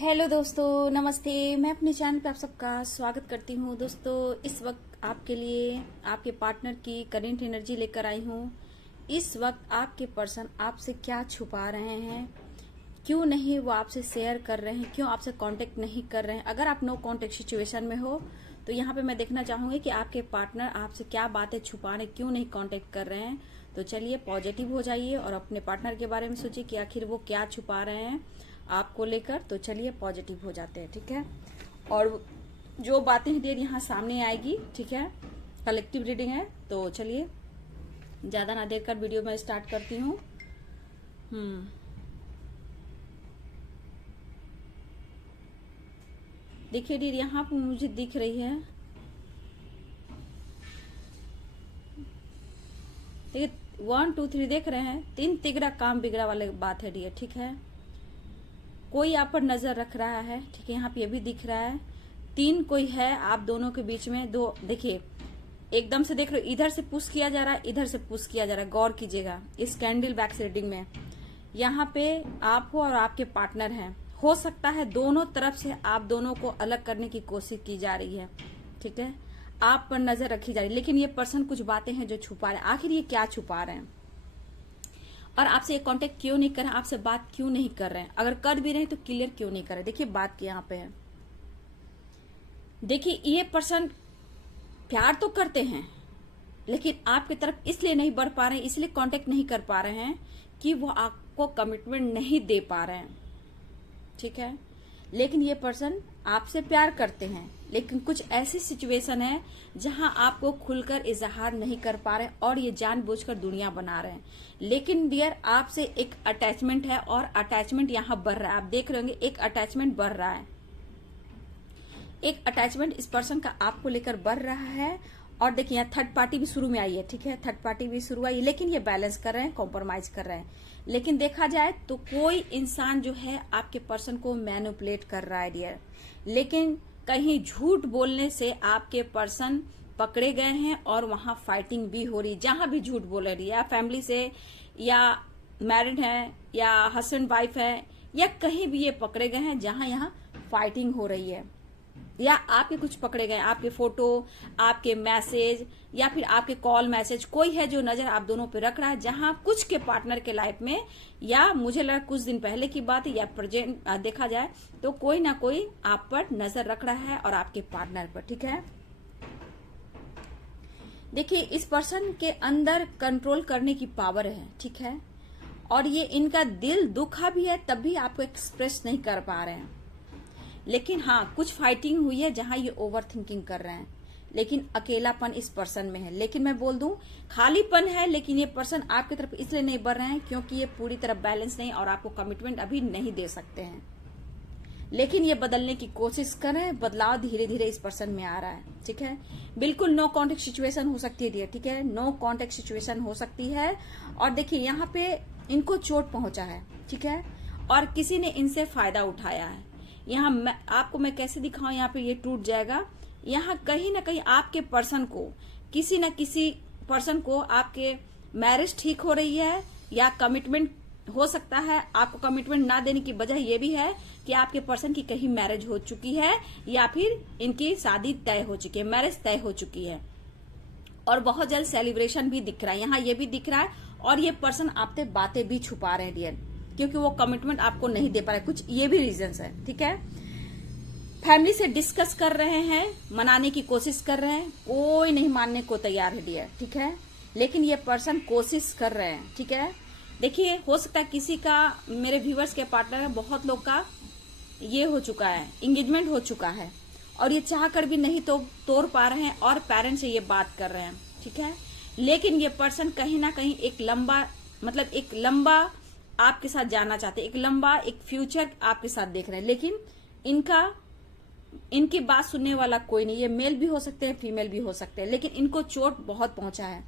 Hello दोस्तों, नमस्ते। मैं अपने चैनल पे आप सबका स्वागत करती हूँ। दोस्तों, इस वक्त आपके लिए आपके पार्टनर की करंट एनर्जी लेकर आई हूँ। इस वक्त आपके पर्सन आपसे क्या छुपा रहे हैं, क्यों नहीं वो आपसे शेयर कर रहे हैं, क्यों आपसे कांटेक्ट नहीं कर रहे हैं। अगर आप नो कांटेक्ट सिचुएशन में हो तो यहाँ पे मैं देखना चाहूंगी कि आपके पार्टनर आपसे क्या बातें छुपा रहे, क्यों नहीं कांटेक्ट कर रहे हैं। तो चलिए पॉजिटिव हो जाइए और अपने पार्टनर के बारे में सोचिए कि आखिर वो क्या छुपा रहे हैं आपको लेकर। तो चलिए पॉजिटिव हो जाते हैं, ठीक है। और जो बातें देर यहाँ सामने आएगी, ठीक है, कलेक्टिव रीडिंग है। तो चलिए ज्यादा ना देर कर वीडियो में स्टार्ट करती हूँ। देखिए डियर, यहाँ पर मुझे दिख रही है, देखिए 1 2 3 देख रहे हैं, 3 तिगड़ा काम बिगड़ा वाले बात है डियर, ठीक है। कोई आप पर नजर रख रहा है, ठीक है। यहाँ पे ये भी दिख रहा है 3 कोई है आप दोनों के बीच में। दो देखिए, एकदम से देख रहे हो, इधर से पुश किया जा रहा है, इधर से पुश किया जा रहा है। गौर कीजिएगा इस कैंडल बैक रीडिंग में। यहाँ पे आप हो और आपके पार्टनर हैं। हो सकता है दोनों तरफ से आप दोनों को अलग करने की कोशिश की जा रही है, ठीक है। आप पर नजर रखी जा रही है, लेकिन ये पर्सन कुछ बातें हैं जो छुपा रहे हैं। आखिर ये क्या छुपा रहे हैं और आपसे कांटेक्ट क्यों नहीं कर रहे हैं, आपसे बात क्यों नहीं कर रहे हैं। अगर कर भी रहे हैं तो क्लियर क्यों नहीं कर रहे। देखिए बात की यहाँ पे है, देखिए ये पर्सन प्यार तो करते हैं लेकिन आपकी तरफ इसलिए नहीं बढ़ पा रहे हैं, इसलिए कांटेक्ट नहीं कर पा रहे हैं कि वो आपको कमिटमेंट नहीं दे पा रहे हैं, ठीक है। लेकिन ये पर्सन आपसे प्यार करते हैं, लेकिन कुछ ऐसी सिचुएशन है जहां आपको खुलकर इजहार नहीं कर पा रहे और ये जानबूझकर दुनिया बना रहे हैं। लेकिन डियर, आपसे एक अटैचमेंट है और अटैचमेंट यहाँ बढ़ रहा है। आप देख रहे होंगे एक अटैचमेंट बढ़ रहा है, एक अटैचमेंट इस पर्सन का आपको लेकर बढ़ रहा है। और देखिए यहाँ थर्ड पार्टी भी शुरू में आई है, ठीक है, थर्ड पार्टी भी शुरू आई है, लेकिन ये बैलेंस कर रहे हैं, कॉम्प्रोमाइज कर रहे हैं। लेकिन देखा जाए तो कोई इंसान जो है आपके पर्सन को मैनिपुलेट कर रहा है डियर, लेकिन कहीं झूठ बोलने से आपके पर्सन पकड़े गए हैं और वहां फाइटिंग भी हो रही है। जहां भी झूठ बोल रही है, या फैमिली से, या मैरिड है, या हस्बैंड वाइफ है, या कहीं भी ये पकड़े गए हैं जहां यहाँ फाइटिंग हो रही है, या आपके कुछ पकड़े गए, आपके फोटो, आपके मैसेज, या फिर आपके कॉल मैसेज, कोई है जो नजर आप दोनों पे रख रहा है। जहां कुछ के पार्टनर के लाइफ में, या मुझे लगा कुछ दिन पहले की बात है, या प्रेजेंट देखा जाए तो कोई ना कोई आप पर नजर रख रहा है और आपके पार्टनर पर, ठीक है। देखिए इस पर्सन के अंदर कंट्रोल करने की पावर है, ठीक है, और ये इनका दिल दुखा भी है, तब भी आपको एक्सप्रेस नहीं कर पा रहे हैं। लेकिन हाँ, कुछ फाइटिंग हुई है जहां ये ओवर थिंकिंग कर रहे हैं, लेकिन अकेलापन इस पर्सन में है। लेकिन मैं बोल दूं, खालीपन है, लेकिन ये पर्सन आपकी तरफ इसलिए नहीं बढ़ रहे हैं क्योंकि ये पूरी तरह बैलेंस नहीं और आपको कमिटमेंट अभी नहीं दे सकते हैं। लेकिन ये बदलने की कोशिश कर रहे हैं, बदलाव धीरे धीरे इस पर्सन में आ रहा है, ठीक है। बिल्कुल नो कांटेक्ट सिचुएशन हो सकती है डियर, ठीक है, नो कांटेक्ट सिचुएशन हो सकती है। और देखिए यहाँ पे इनको चोट पहुंचा है, ठीक है, और किसी ने इनसे फायदा उठाया है। यहाँ आपको मैं कैसे दिखाऊं, यहाँ पे ये टूट जाएगा। यहाँ कहीं ना कहीं आपके पर्सन को, किसी न किसी पर्सन को आपके मैरिज ठीक हो रही है, या कमिटमेंट हो सकता है। आपको कमिटमेंट ना देने की वजह ये भी है कि आपके पर्सन की कहीं मैरिज हो चुकी है, या फिर इनकी शादी तय हो चुकी है, मैरिज तय हो चुकी है, और बहुत जल्द सेलिब्रेशन भी दिख रहा है। यहाँ ये भी दिख रहा है, और ये पर्सन आपसे बातें भी छुपा रहे हैं डियर, क्योंकि वो कमिटमेंट आपको नहीं दे पा रहे। कुछ ये भी रीजंस है, ठीक है। फैमिली से डिस्कस कर रहे हैं, मनाने की कोशिश कर रहे हैं, कोई नहीं मानने को तैयार है डियर, ठीक है। लेकिन ये पर्सन कोशिश कर रहे हैं, ठीक है। देखिए हो सकता है किसी का, मेरे व्यूवर्स के पार्टनर है, बहुत लोग का ये हो चुका है, एंगेजमेंट हो चुका है, और ये चाह कर भी नहीं तो तोड़ पा रहे हैं और पेरेंट्स से ये बात कर रहे हैं, ठीक है। लेकिन ये पर्सन कहीं ना कहीं एक लंबा आपके साथ जाना चाहते हैं, एक लंबा एक फ्यूचर आपके साथ देख रहे हैं। लेकिन इनकी बात सुनने वाला कोई नहीं। ये मेल भी हो सकते हैं, फीमेल भी हो सकते हैं, लेकिन इनको चोट बहुत पहुंचा है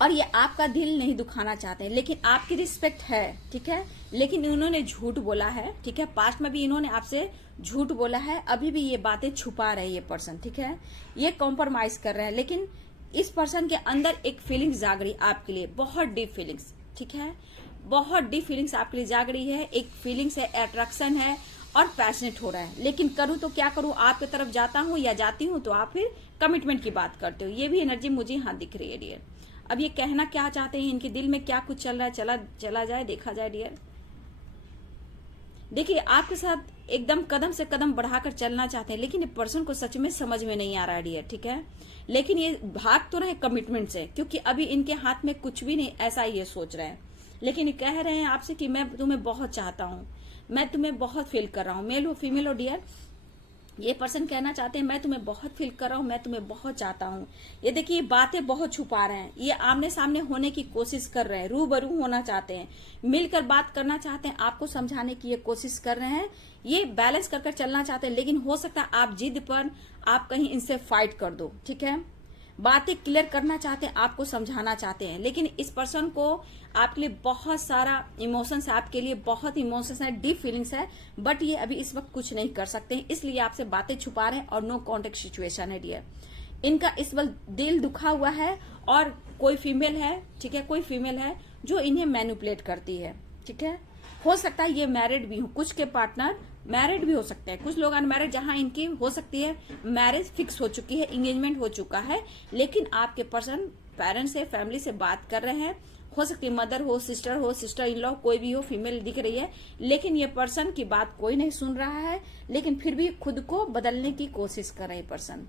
और ये आपका दिल नहीं दुखाना चाहते हैं। लेकिन आपकी रिस्पेक्ट है, ठीक है, लेकिन इन्होंने झूठ बोला है, ठीक है। पास्ट में भी इन्होंने आपसे झूठ बोला है, अभी भी ये बातें छुपा रहे हैं ये पर्सन, ठीक है। ये कॉम्प्रोमाइज कर रहे हैं, लेकिन इस पर्सन के अंदर एक फीलिंग्स जाग रही आपके लिए, बहुत डीप फीलिंग्स, ठीक है, बहुत डीप फीलिंग्स आपके लिए जाग रही है। एक फीलिंग्स है, अट्रैक्शन है, और पैशनेट हो रहा है, लेकिन करूं तो क्या करूं, आपकी तरफ जाता हूं या जाती हूं तो आप फिर कमिटमेंट की बात करते हो। ये भी एनर्जी मुझे यहाँ दिख रही है डियर। अब ये कहना क्या चाहते हैं, इनके दिल में क्या कुछ चल रहा है, चला जाए, देखा जाए डियर। देखिए आपके साथ एकदम कदम से कदम बढ़ाकर चलना चाहते हैं, लेकिन ये पर्सन को सच में समझ में नहीं आ रहा है डियर, ठीक है। लेकिन ये भाग तो रहे कमिटमेंट से, क्योंकि अभी इनके हाथ में कुछ भी नहीं, ऐसा ये सोच रहे हैं। लेकिन ये कह रहे हैं आपसे कि मैं तुम्हें बहुत चाहता हूं, मैं तुम्हें बहुत फील कर रहा हूं। मेल हो फीमेल हो डियर, ये पर्सन कहना चाहते हैं मैं तुम्हें बहुत फील कर रहा हूं, मैं तुम्हें बहुत चाहता हूं। ये देखिए बातें बहुत छुपा रहे हैं, ये आमने सामने होने की कोशिश कर रहे हैं, रूबरू होना चाहते हैं, मिलकर बात करना चाहते हैं, आपको समझाने की ये कोशिश कर रहे हैं, ये बैलेंस कर चलना चाहते हैं। लेकिन हो सकता है आप जिद पर आप कहीं इनसे फाइट कर दो, ठीक है। बातें क्लियर करना चाहते हैं, आपको समझाना चाहते हैं, लेकिन इस पर्सन को आपके लिए बहुत सारा इमोशंस है, आपके लिए बहुत इमोशंस है, डीप फीलिंग्स है, बट ये अभी इस वक्त कुछ नहीं कर सकते हैं, इसलिए आपसे बातें छुपा रहे हैं और नो कॉन्टेक्ट सिचुएशन है डियर। इनका इस वक्त दिल दुखा हुआ है और कोई फीमेल है, ठीक है, कोई फीमेल है जो इन्हें मैनिपुलेट करती है, ठीक है। हो सकता है ये मैरिड भी हो, कुछ के पार्टनर मैरिड भी हो सकते हैं, कुछ लोग अनमैरिड, जहां इनकी हो सकती है मैरिज फिक्स हो चुकी है, एंगेजमेंट हो चुका है, लेकिन आपके पर्सन पेरेंट्स से, फैमिली से बात कर रहे हैं। हो सकती है मदर हो, सिस्टर इन लॉ, कोई भी हो, फीमेल दिख रही है, लेकिन ये पर्सन की बात कोई नहीं सुन रहा है, लेकिन फिर भी खुद को बदलने की कोशिश कर रहे हैं पर्सन।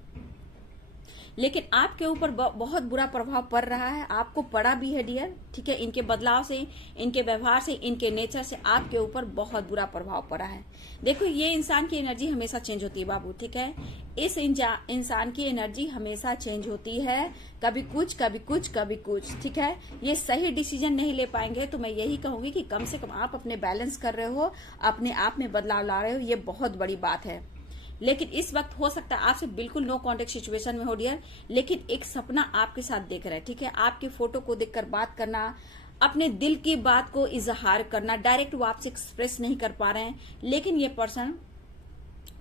लेकिन आपके ऊपर बहुत बुरा प्रभाव पड़ रहा है, आपको पड़ा भी है डियर, ठीक है। इनके बदलाव से, इनके व्यवहार से, इनके नेचर से आपके ऊपर बहुत बुरा प्रभाव पड़ा है। देखो ये इंसान की एनर्जी हमेशा चेंज होती है बाबू, ठीक है। इस इंसान की एनर्जी हमेशा चेंज होती है, कभी कुछ कभी कुछ कभी कुछ, ठीक है। ये सही डिसीजन नहीं ले पाएंगे, तो मैं यही कहूंगी कि कम से कम आप अपने बैलेंस कर रहे हो, अपने आप में बदलाव ला रहे हो, ये बहुत बड़ी बात है। लेकिन इस वक्त हो सकता है आपसे बिल्कुल नो कॉन्टेक्ट सिचुएशन में हो डियर, लेकिन एक सपना आपके साथ देख रहा है, ठीक है। आपके फोटो को देखकर बात करना, अपने दिल की बात को इजहार करना, डायरेक्ट वो आपसे एक्सप्रेस नहीं कर पा रहे हैं, लेकिन ये पर्सन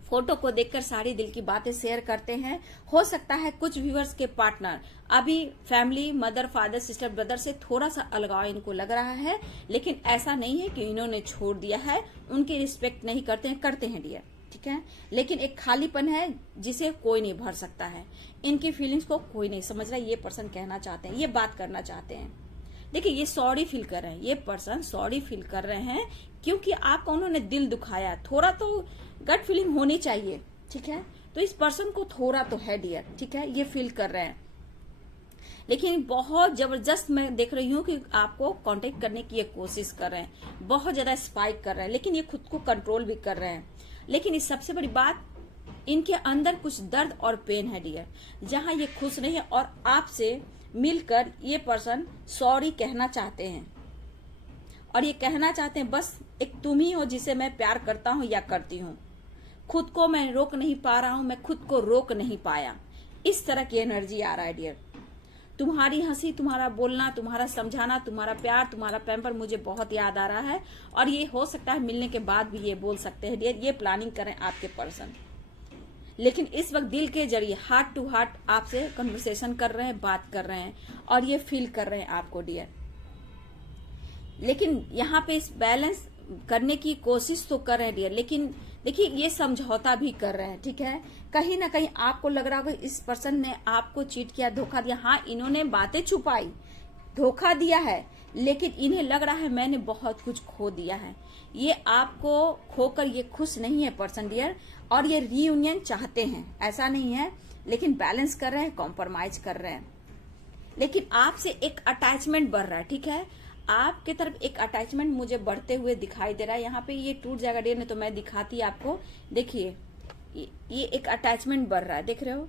फोटो को देखकर सारी दिल की बातें शेयर करते हैं। हो सकता है कुछ व्यूअर्स के पार्टनर अभी family, mother, father, sister, brother से थोड़ा सा अलगाव इनको लग रहा है, लेकिन ऐसा नहीं है कि इन्होंने छोड़ दिया है, उनकी रिस्पेक्ट नहीं करते हैं डियर, ठीक है। लेकिन एक खालीपन है जिसे कोई नहीं भर सकता है, इनकी फीलिंग्स को कोई नहीं समझ रहा, ये पर्सन कहना चाहते हैं, ये बात करना चाहते हैं। देखिए ये सॉरी फील कर रहे हैं, ये पर्सन सॉरी फील कर रहे हैं, क्योंकि आपको उन्होंने दिल दुखाया। थोड़ा तो गट फीलिंग होनी चाहिए, ठीक है। तो इस पर्सन को थोड़ा तो है डियर, ठीक है, ये फील कर रहे हैं, लेकिन बहुत जबरदस्त मैं देख रही हूँ कि आपको कांटेक्ट करने की ये कोशिश कर रहे हैं, बहुत ज्यादा स्पाइक कर रहे हैं, लेकिन ये खुद को कंट्रोल भी कर रहे हैं। लेकिन इस सबसे बड़ी बात, इनके अंदर कुछ दर्द और पेन है डियर, जहां ये खुश नहीं है, और आपसे मिलकर ये पर्सन सॉरी कहना चाहते हैं, और ये कहना चाहते हैं बस एक तुम ही हो जिसे मैं प्यार करता हूं या करती हूं, खुद को मैं रोक नहीं पा रहा हूं, मैं खुद को रोक नहीं पाया। इस तरह की एनर्जी आ रहा है डियर। तुम्हारी हंसी, तुम्हारा बोलना, तुम्हारा समझाना, तुम्हारा प्यार, तुम्हारा पैम्पर मुझे बहुत याद आ रहा है, और ये हो सकता है मिलने के बाद भी ये बोल सकते हैं डियर, ये प्लानिंग करें आपके पर्सन। लेकिन इस वक्त दिल के जरिए हार्ट टू हार्ट आपसे कन्वर्सेशन कर रहे हैं, बात कर रहे हैं, और ये फील कर रहे हैं आपको डियर। लेकिन यहाँ पे इस बैलेंस करने की कोशिश तो कर रहे हैं डियर, लेकिन देखिए ये समझौता भी कर रहे हैं, ठीक है। कहीं ना कहीं आपको लग रहा होगा इस पर्सन ने आपको चीट किया, धोखा दिया। हाँ, इन्होंने बातें छुपाई, धोखा दिया है, लेकिन इन्हें लग रहा है मैंने बहुत कुछ खो दिया है। ये आपको खोकर ये खुश नहीं है पर्सन डियर, और ये रीयूनियन चाहते हैं, ऐसा नहीं है, लेकिन बैलेंस कर रहे हैं, कॉम्प्रोमाइज कर रहे हैं। लेकिन आपसे एक अटैचमेंट बढ़ रहा है, ठीक है। आपके तरफ एक अटैचमेंट मुझे बढ़ते हुए दिखाई दे रहा है। यहाँ पे ये टूट जाएगा डियर, नहीं तो मैं दिखाती आपको। देखिए ये एक अटैचमेंट बढ़ रहा है, देख रहे हो,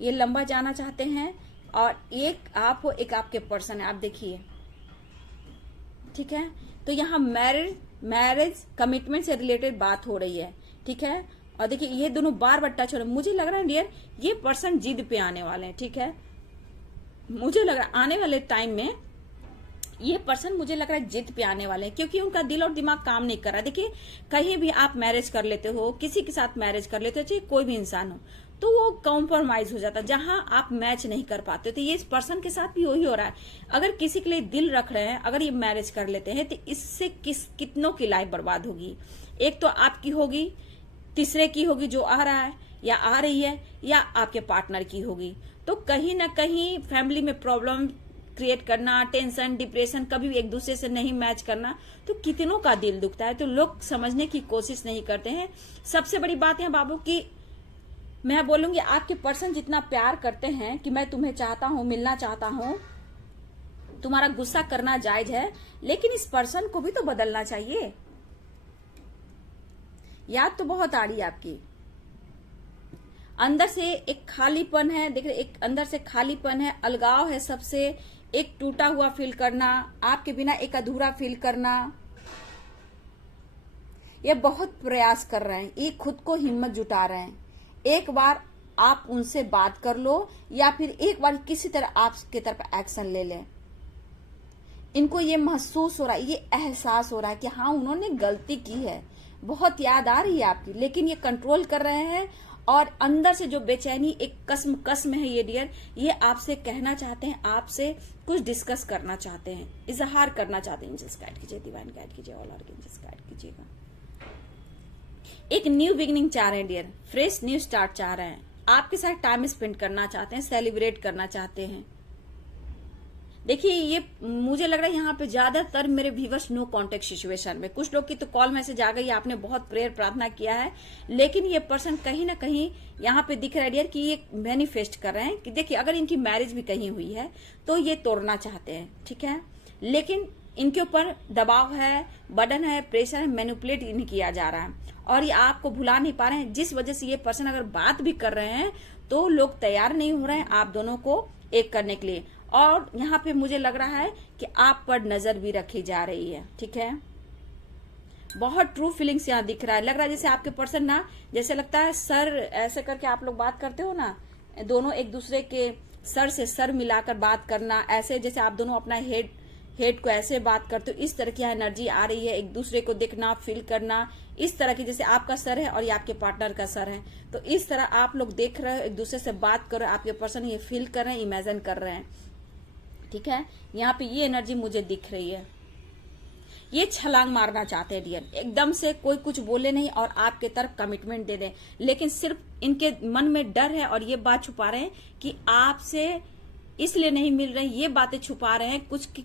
ये लंबा जाना चाहते हैं, और एक आप हो, एक आपके पर्सन है, आप देखिए, ठीक है। तो यहाँ मैरिज कमिटमेंट से रिलेटेड बात हो रही है, ठीक है। और देखिए ये दोनों बार बार टच हो रहे हैं। मुझे लग रहा है डियर ये पर्सन जिद पे आने वाले हैं, ठीक है। मुझे लग रहा है आने वाले टाइम में ये पर्सन, मुझे लग रहा है जिद पे आने वाले हैं, क्योंकि उनका दिल और दिमाग काम नहीं कर रहा। देखिए कहीं भी आप मैरिज कर लेते हो, किसी के साथ मैरिज कर लेते हो, चाहे कोई भी इंसान हो, तो वो कॉम्प्रोमाइज हो जाता है, जहां आप मैच नहीं कर पाते। तो ये इस पर्सन के साथ भी वही हो रहा है। अगर किसी के लिए दिल रख रहे हैं, अगर ये मैरिज कर लेते हैं, तो इससे कितनों की लाइफ बर्बाद होगी। एक तो आपकी होगी, तीसरे की होगी जो आ रहा है या आ रही है, या आपके पार्टनर की होगी। तो कहीं ना कहीं फैमिली में प्रॉब्लम क्रिएट करना, टेंशन, डिप्रेशन, कभी एक दूसरे से नहीं मैच करना, तो कितनों का दिल दुखता है। तो लोग समझने की कोशिश नहीं करते हैं। सबसे बड़ी बात है बाबू की मैं बोलूंगी, आपके पर्सन जितना प्यार करते हैं कि मैं तुम्हें चाहता हूं, मिलना चाहता हूं, तुम्हारा गुस्सा करना जायज है, लेकिन इस पर्सन को भी तो बदलना चाहिए। याद तो बहुत आ रही है आपकी, अंदर से एक खालीपन है, देख रहे, एक अंदर से खालीपन है, अलगाव है सबसे, एक टूटा हुआ फील करना, आपके बिना एक अधूरा फील करना। ये बहुत प्रयास कर रहे हैं, ये खुद को हिम्मत जुटा रहे हैं। एक बार आप उनसे बात कर लो, या फिर एक बार किसी तरह आपकी तरफ एक्शन ले लें। इनको ये महसूस हो रहा है, ये एहसास हो रहा है कि हाँ उन्होंने गलती की है, बहुत याद आ रही है आपकी, लेकिन ये कंट्रोल कर रहे हैं। और अंदर से जो बेचैनी, एक कसम है ये डियर, ये आपसे कहना चाहते हैं, आपसे कुछ डिस्कस करना चाहते हैं, इजहार करना चाहते हैं। एंजल्स गाइड कीजिए, डिवाइन गाइड कीजिए, ऑल आर्कएंजल्स गाइड कीजिएगा। एक न्यू बिगिनिंग चाह रहे हैं डियर, फ्रेश न्यू स्टार्ट चाह रहे हैं, आपके साथ टाइम स्पेंड करना चाहते हैं, सेलिब्रेट करना चाहते हैं। देखिए ये मुझे लग रहा है यहाँ पे ज्यादातर मेरे व्यूअर्स नो कांटेक्ट सिचुएशन में, कुछ लोग की तो कॉल मैसेज आ गई, आपने बहुत प्रेयर प्रार्थना किया है, लेकिन ये पर्सन कहीं ना कहीं यहाँ पे दिख रहा है डियर कि ये मैनिफेस्ट कर रहे हैं कि देखिए अगर इनकी मैरिज भी कहीं हुई है तो ये तोड़ना चाहते हैं, ठीक है, लेकिन इनके ऊपर दबाव है, बर्डन है, प्रेशर है, मैनिपुलेट नहीं किया जा रहा है, और ये आपको भुला नहीं पा रहे हैं, जिस वजह से ये पर्सन अगर बात भी कर रहे हैं तो लोग तैयार नहीं हो रहे हैं आप दोनों को एक करने के लिए। और यहाँ पे मुझे लग रहा है कि आप पर नजर भी रखी जा रही है, ठीक है, बहुत ट्रू फीलिंग्स यहाँ दिख रहा है। लग रहा है जैसे आपके पर्सन ना, जैसे लगता है सर ऐसे करके आप लोग बात करते हो ना, दोनों एक दूसरे के सर से सर मिलाकर बात करना, ऐसे जैसे आप दोनों अपना हेड को ऐसे बात करते हो, इस तरह की एनर्जी आ रही है। एक दूसरे को देखना, फील करना, इस तरह की, जैसे आपका सर है और ये आपके पार्टनर का सर है, तो इस तरह आप लोग देख रहे हो, एक दूसरे से बात कर रहे हो, आपके पर्सन ये फील कर रहे हैं, इमेजिन कर रहे हैं, ठीक है। यहाँ पे ये एनर्जी मुझे दिख रही है, ये छलांग मारना चाहते हैं डियर, एकदम से कोई कुछ बोले नहीं और आपके तरफ कमिटमेंट दे दें, लेकिन सिर्फ इनके मन में डर है और ये बात छुपा रहे हैं कि आपसे इसलिए नहीं मिल रहे, ये बातें छुपा रहे हैं। कुछ की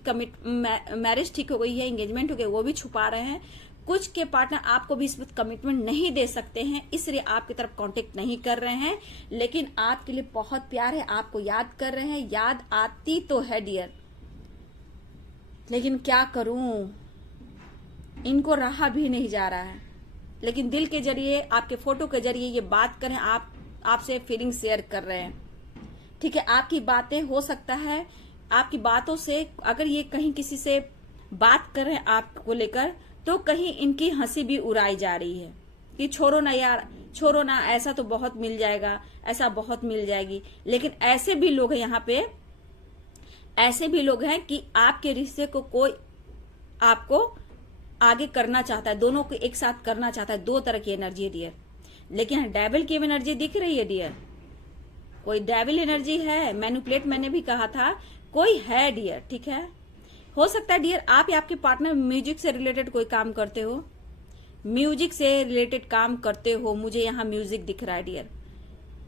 मैरिज ठीक हो गई है, एंगेजमेंट हो गई, वो भी छुपा रहे हैं। कुछ के पार्टनर आपको भी इस पर कमिटमेंट नहीं दे सकते हैं, इसलिए आपकी तरफ कांटेक्ट नहीं कर रहे हैं, लेकिन आपके लिए बहुत प्यार है, आपको याद कर रहे हैं। याद आती तो है डियर, लेकिन क्या करूं, इनको रहा भी नहीं जा रहा है, लेकिन दिल के जरिए, आपके फोटो के जरिए ये बात करें, आपसे फीलिंग शेयर कर रहे हैं, ठीक है। आपकी बातें, हो सकता है आपकी बातों से अगर ये कहीं किसी से बात कर रहे हैं आपको लेकर, तो कहीं इनकी हंसी भी उड़ाई जा रही है कि छोड़ो ना यार, छोड़ो ना, ऐसा तो बहुत मिल जाएगा, ऐसा बहुत मिल जाएगी। लेकिन ऐसे भी लोग हैं यहाँ पे, ऐसे भी लोग हैं कि आपके रिश्ते को कोई आपको आगे करना चाहता है, दोनों को एक साथ करना चाहता है। दो तरह की एनर्जी है डियर, लेकिन डेविल की एनर्जी दिख रही है डियर, कोई डेविल एनर्जी है, मैनिपुलेट मैंने भी कहा था, कोई है डियर, ठीक है। हो सकता है डियर आप या आपके पार्टनर म्यूजिक से रिलेटेड कोई काम करते हो, म्यूजिक से रिलेटेड काम करते हो, मुझे यहाँ म्यूजिक दिख रहा है डियर,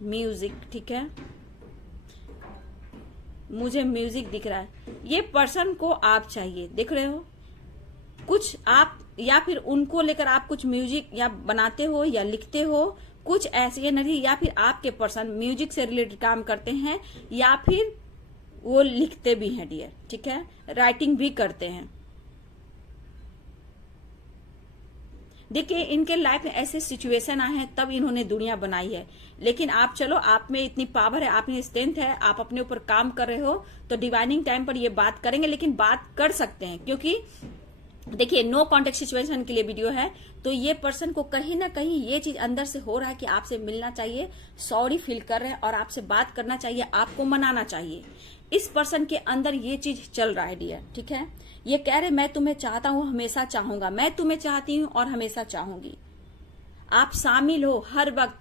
म्यूजिक, ठीक है, मुझे म्यूजिक दिख रहा है। ये पर्सन को आप चाहिए, देख रहे हो, कुछ आप या फिर उनको लेकर आप कुछ म्यूजिक या बनाते हो या लिखते हो, कुछ ऐसी एनर्जी, या फिर आपके पर्सन म्यूजिक से रिलेटेड काम करते हैं या फिर वो लिखते भी हैं डियर, ठीक है, राइटिंग भी करते हैं। देखिए इनके लाइफ में ऐसे सिचुएशन आए हैं तब इन्होंने दुनिया बनाई है, लेकिन आप चलो, आप में इतनी पावर है, आप में स्ट्रेंथ है, आप अपने ऊपर काम कर रहे हो, तो डिवाइनिंग टाइम पर ये बात करेंगे, लेकिन बात कर सकते हैं, क्योंकि देखिए नो कॉन्टेक्ट सिचुएशन के लिए वीडियो है। तो ये पर्सन को कहीं ना कहीं ये चीज अंदर से हो रहा है कि आपसे मिलना चाहिए, सॉरी फील कर रहे हैं और आपसे बात करना चाहिए, आपको मनाना चाहिए। इस पर्सन के अंदर ये चीज चल रहा है डियर, ठीक है। ये कह रहे मैं तुम्हें चाहता हूं, हमेशा चाहूंगा, मैं तुम्हें चाहती हूं और हमेशा चाहूंगी, आप शामिल हो हर वक्त,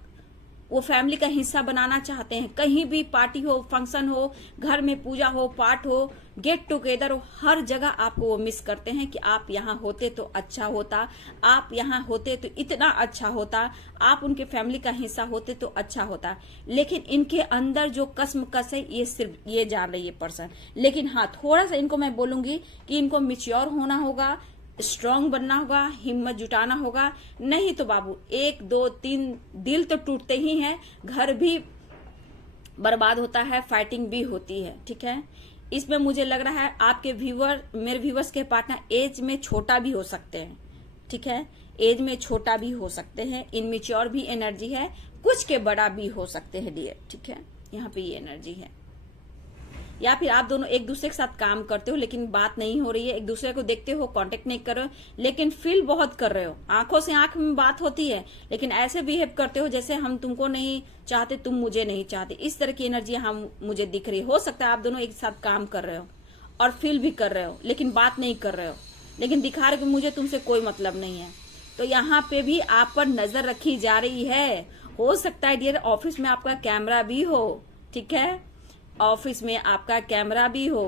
वो फैमिली का हिस्सा बनाना चाहते हैं। कहीं भी पार्टी हो, फंक्शन हो, घर में पूजा हो, पाठ हो, गेट टुगेदर हो, हर जगह आपको वो मिस करते हैं कि आप यहाँ होते तो अच्छा होता, आप यहाँ होते तो इतना अच्छा होता, आप उनके फैमिली का हिस्सा होते तो अच्छा होता। लेकिन इनके अंदर जो कसमकस है ये सिर्फ ये जान रही है पर्सन। लेकिन हाँ, थोड़ा सा इनको मैं बोलूंगी कि इनको मिच्योर होना होगा, स्ट्रांग बनना होगा, हिम्मत जुटाना होगा। नहीं तो बाबू 1 2 3 दिल तो टूटते ही हैं, घर भी बर्बाद होता है, फाइटिंग भी होती है। ठीक है, इसमें मुझे लग रहा है आपके व्यूअर, मेरे व्यूअर्स के पार्टनर एज में छोटा भी हो सकते हैं। ठीक है, एज में छोटा भी हो सकते हैं, इनमेच्योर भी एनर्जी है, कुछ के बड़ा भी हो सकते हैं डियर। ठीक है, यहाँ पे ये एनर्जी है। या फिर आप दोनों एक दूसरे के साथ काम करते हो लेकिन बात नहीं हो रही है, एक दूसरे को देखते हो, कांटेक्ट नहीं कर रहे हो, लेकिन फील बहुत कर रहे हो, आंखों से आंख में बात होती है, लेकिन ऐसे बिहेव करते हो जैसे हम तुमको नहीं चाहते, तुम मुझे नहीं चाहते। इस तरह की एनर्जी हम मुझे दिख रही हो सकता है आप दोनों एक साथ काम कर रहे हो और फील भी कर रहे हो, लेकिन बात नहीं कर रहे हो, लेकिन दिखा रहे हो कि मुझे तुमसे कोई मतलब नहीं है। तो यहाँ पे भी आप पर नजर रखी जा रही है। हो सकता है डियर ऑफिस में आपका कैमरा भी हो। ठीक है, ऑफिस में आपका कैमरा भी हो।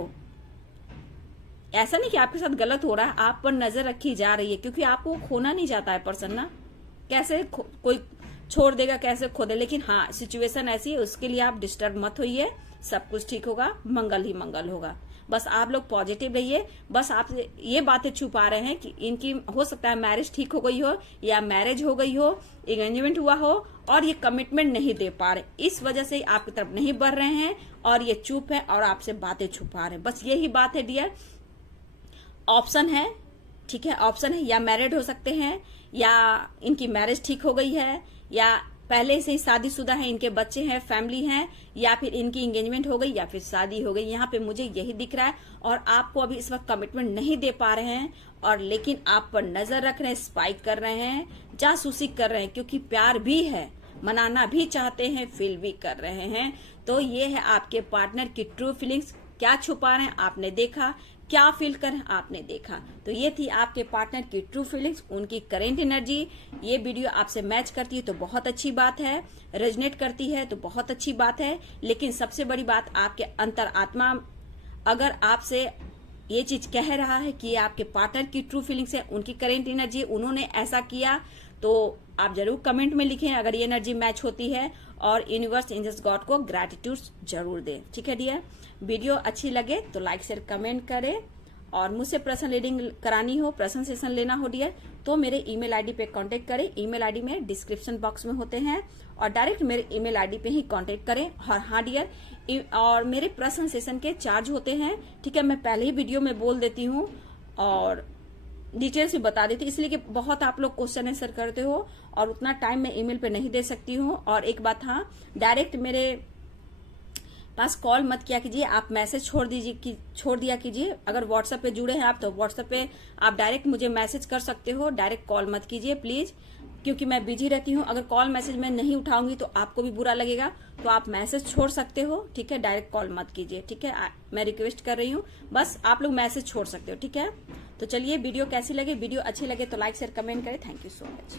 ऐसा नहीं कि आपके साथ गलत हो रहा है, आप पर नजर रखी जा रही है, क्योंकि आपको खोना नहीं चाहता है पर्सन ना। कैसे कोई छोड़ देगा, कैसे खो दे, लेकिन हाँ सिचुएशन ऐसी है, उसके लिए आप डिस्टर्ब मत होइए, सब कुछ ठीक होगा, मंगल ही मंगल होगा। बस आप लोग पॉजिटिव रहिए। बस आप ये बातें छुपा रहे हैं कि इनकी हो सकता है मैरिज ठीक हो गई हो या मैरिज हो गई हो, एंगेजमेंट हुआ हो और ये कमिटमेंट नहीं दे पा रहे, इस वजह से आपकी तरफ नहीं बढ़ रहे हैं और ये चुप है और आपसे बातें छुपा रहे हैं। बस यही बात है डियर। ऑप्शन है, ठीक है, ऑप्शन है, या मैरिड हो सकते हैं, या इनकी मैरिज ठीक हो गई है, या पहले से ही शादीशुदा है, इनके बच्चे हैं, फैमिली हैं, या फिर इनकी एंगेजमेंट हो गई या फिर शादी हो गई। यहाँ पे मुझे यही दिख रहा है और आपको अभी इस वक्त कमिटमेंट नहीं दे पा रहे हैं, और लेकिन आप पर नजर रख रहे हैं, स्पाइक कर रहे हैं, जासूसी कर रहे हैं, क्योंकि प्यार भी है, मनाना भी चाहते हैं, फील भी कर रहे हैं। तो ये है आपके पार्टनर की ट्रू फीलिंग्स। क्या छुपा रहे हैं आपने देखा, क्या फील करें आपने देखा। तो ये थी आपके पार्टनर की ट्रू फीलिंग्स, उनकी करेंट एनर्जी। ये वीडियो आपसे मैच करती है तो बहुत अच्छी बात है, रेजोनेट करती है तो बहुत अच्छी बात है, लेकिन सबसे बड़ी बात आपके अंतरात्मा अगर आपसे ये चीज कह रहा है कि ये आपके पार्टनर की ट्रू फीलिंग्स है, उनकी करेंट एनर्जी, उन्होंने ऐसा किया, तो आप जरूर कमेंट में लिखें अगर ये एनर्जी मैच होती है, और यूनिवर्स एंजल्स गॉड को ग्रैटिट्यूड जरूर दें। ठीक है डियर, वीडियो अच्छी लगे तो लाइक शेयर कमेंट करें, और मुझसे पर्सनल रीडिंग करानी हो, पर्सनल सेशन लेना हो डियर, तो मेरे ईमेल आईडी पे कांटेक्ट करें। ईमेल आईडी में डिस्क्रिप्शन बॉक्स में होते हैं, और डायरेक्ट मेरे ईमेल आईडी पे ही कांटेक्ट करें। और हाँ डियर, और मेरे पर्सनल सेशन के चार्ज होते हैं, ठीक है, मैं पहले ही वीडियो में बोल देती हूँ और डिटेल से बता देती, इसलिए कि बहुत आप लोग क्वेश्चन आंसर करते हो और उतना टाइम मैं ईमेल पे नहीं दे सकती हूँ। और एक बात, हाँ, डायरेक्ट मेरे पास कॉल मत किया कीजिए, आप मैसेज छोड़ दिया कीजिए। अगर व्हाट्सएप पे जुड़े हैं आप तो व्हाट्सएप पे आप डायरेक्ट मुझे मैसेज कर सकते हो, डायरेक्ट कॉल मत कीजिए प्लीज, क्योंकि मैं बिजी रहती हूँ। अगर कॉल मैसेज मैं नहीं उठाऊंगी तो आपको भी बुरा लगेगा, तो आप मैसेज छोड़ सकते हो, ठीक है, डायरेक्ट कॉल मत कीजिए। ठीक है, मैं रिक्वेस्ट कर रही हूँ, बस आप लोग मैसेज छोड़ सकते हो। ठीक है, तो चलिए, वीडियो कैसी लगे, वीडियो अच्छी लगे तो लाइक शेयर कमेंट करें। Thank you so much.